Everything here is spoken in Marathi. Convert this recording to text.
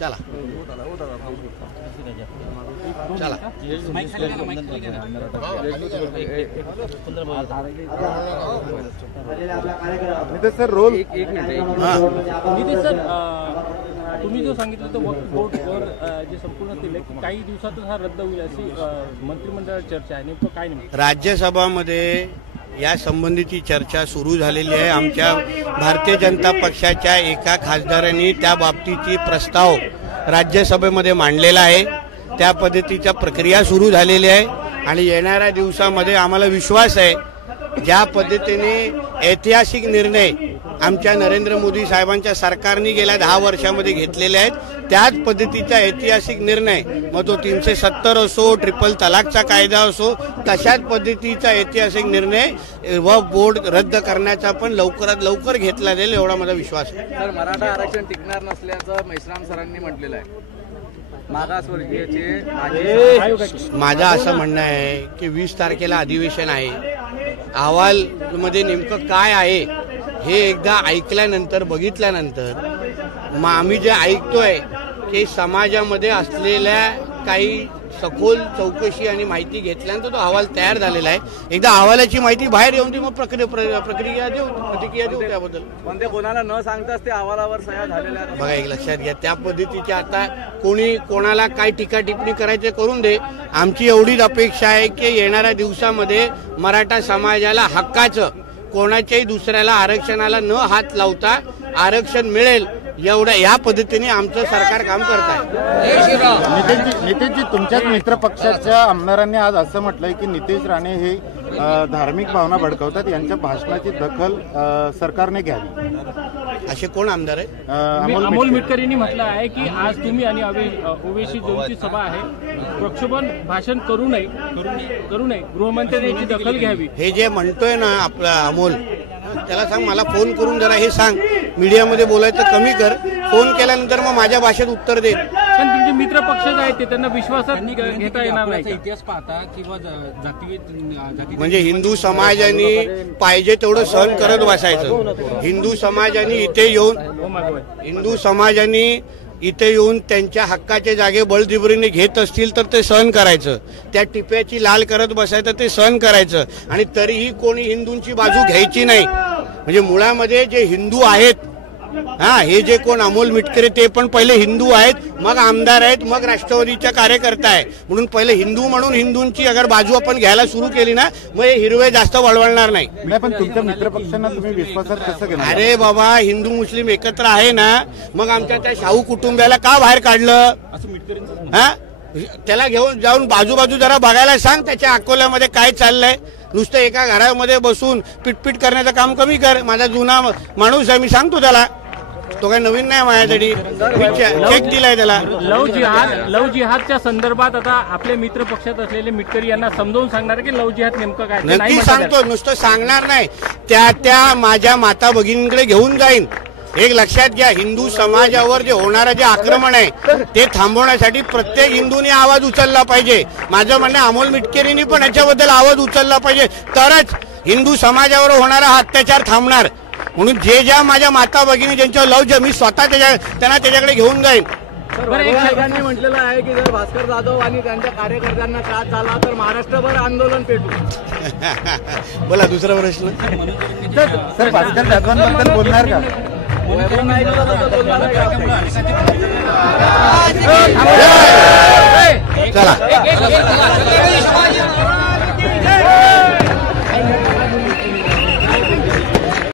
चला चला नितेश सर रोल एक मिनिट नितेश सर तुम्ही जो सांगितलं तर वक्फ बोर्डवर जे संपूर्ण केलं की काही दिवसातच हा रद्द होईल अशी मंत्रिमंडळात चर्चा आहे. नेमकं काय नेमकं राज्यसभामध्ये या संबंधीची चर्चा सुरू झालेली आहे. आमच्या भारतीय जनता पक्षाच्या एका खासदारांनी त्या बाबतीची प्रस्ताव राज्यसभेमध्ये मांडलेला आहे. त्या पद्धतीच्या प्रक्रिया सुरू झालेली आहे आणि येणाऱ्या दिवसामध्ये आम्हाला विश्वास आहे ज्या पद्धतीने ऐतिहासिक निर्णय आमच्या नरेंद्र मोदी साहेबांच्या सरकारने गेल्या 10 वर्षामध्ये घेतलेले आहेत त्याच पद्धतीचा ऐतिहासिक निर्णय मग तो 370 असो, ट्रिपल तलाकचा कायदा असो, तशाच पद्धतीचा ऐतिहासिक निर्णय व बोर्ड रद्द करण्याचा पण लवकरात लवकर घेतला जाईल एवढा माझा विश्वास आहे. तर मराठा आरक्षण टिकणार नसल्याचं मेश्राम सरांनी म्हटलेलं आहे. मागासवर्गीयचे माझं असं म्हणणं आहे की 20 तारखेला अधिवेशन आहे. अहवाल मध्ये नेमकं काय आहे हे एकदा ऐकल्यानंतर बघितल्यानंतर मग आम्ही जे ऐकतोय की समाजामध्ये असलेल्या काही सखोल चौकशी आणि माहिती घेतल्यानंतर तो अहवाल तयार झालेला आहे. एकदा अहवालाची माहिती बाहेर येऊन ती मग प्रतिक्रिया देऊ त्याबद्दल. पण ते कोणाला न सांगताच ते अहवालावर सह्या झालेल्या आहेत. बघा एक लक्षात घ्या त्या पद्धतीचे आता कोणी कोणाला काय टीका टिप्पणी करायचे करून दे. आमची एवढीच अपेक्षा आहे की येणाऱ्या दिवसामध्ये मराठा समाजाला हक्काचं कोणाच्याही दुसऱ्याला आरक्षणाला न हात लावता आरक्षण मिळेल एवढं या पद्धतीने आमचं सरकार काम करत आहे. नितेशजी तुमच्याच मित्र पक्षाच्या आमदारांनी आज असं म्हटलंय की नितेश राणे हे धार्मिक भावना भडकवतात, यांच्या भाषणाची दखल सरकारने घ्यावी. असे कोण आमदार आहे? अमोल मिटकर यांनी म्हटलं आहे की आज तुम्ही आणि ओवेसी दोनची सभा आहे, प्रक्षोभन भाषण करू नये गृहमंत्र्यांची दखल घ्यावी. हे जे म्हणतोय ना आपला अमोल त्याला सांग मला फोन करून जरा हे सांग मीडियामध्ये बोलायचं कमी कर. फोन केल्यानंतर मग माझ्या भाषेत उत्तर दे. पण तुमचे मित्र पक्षच आहेत ते त्यांना विश्वासात घेता येणार नाही. इतिहास पाहता किंवा जाती म्हणजे हिंदू समाजाने पाहिजे तेवढं सहन करत बसायचं. हिंदू समाजाने इथे येऊन त्यांच्या हक्काच्या जागे बळजबरीने घेत असतील तर ते सहन करायचं. त्या टिप्याची लाल करत बसायचं ते सहन करायचं आणि तरीही कोणी हिंदूंची बाजू घ्यायची नाही. म्हणजे मुळामध्ये जे हिंदू आहेत हे जे कोण अमोल मिटकरे ते पण पहिले हिंदू आहेत, मग आमदार आहेत, मग राष्ट्रवादीच्या कार्यकर्ता आहे. म्हणून पहिले हिंदू म्हणून हिंदूंची अगर बाजू आपण घ्यायला सुरू केली ना मग हे हिरवे जास्त वळवळणार नाही. पण तुमच्या मित्रपक्षांना तुम्ही विश्वासात कसं घेणार? अरे बाबा हिंदू मुस्लिम एकत्र आहे ना मग आमच्या त्या शाहू कुटुंबियाला का बाहेर काढलं? त्याला घेऊन जाऊन बाजूबाजू जरा बघायला सांग त्याच्या अकोल्यामध्ये काय चाललंय. नुसतं एका घरामध्ये बसून पिटपिट करण्याचं काम कमी कर. माझा जुना माणूस आहे, मी सांगतो त्याला, तो काही नवीन नाही माझ्यासाठी, चेक दिलाय त्याला. लव जिहादच्या संदर्भात आता आपले मित्र पक्षात असलेले मिटकरी यांना समजावून सांगणार की लव जिहाद नेमकं काय? नक्की सांगतो, नुसतं सांगणार नाही, त्या माझ्या माता भगिनींकडे घेऊन जाईन. एक लक्षात घ्या हिंदू समाजावर जे होणारं जे आक्रमण आहे ते थांबवण्यासाठी प्रत्येक हिंदूंनी आवाज उचलला पाहिजे. माझं म्हणणं अमोल मिटकरींनी पण याच्याबद्दल आवाज उचलला पाहिजे तरच हिंदू समाजावर होणारा हा अत्याचार थांबणार. म्हणून जे ज्या माझ्या माता भगिनी ज्यांच्यावर लव मी स्वतः त्यांना त्याच्याकडे घेऊन जाईन. सरकारने म्हटलेलं आहे की जर भास्कर जाधव आणि त्यांच्या कार्यकर्त्यांना त्रास झाला तर महाराष्ट्रभर आंदोलन पेटू. बोला दुसरा प्रश्न. सर भास्कर जाधवांबद्दल बोलणार का? चला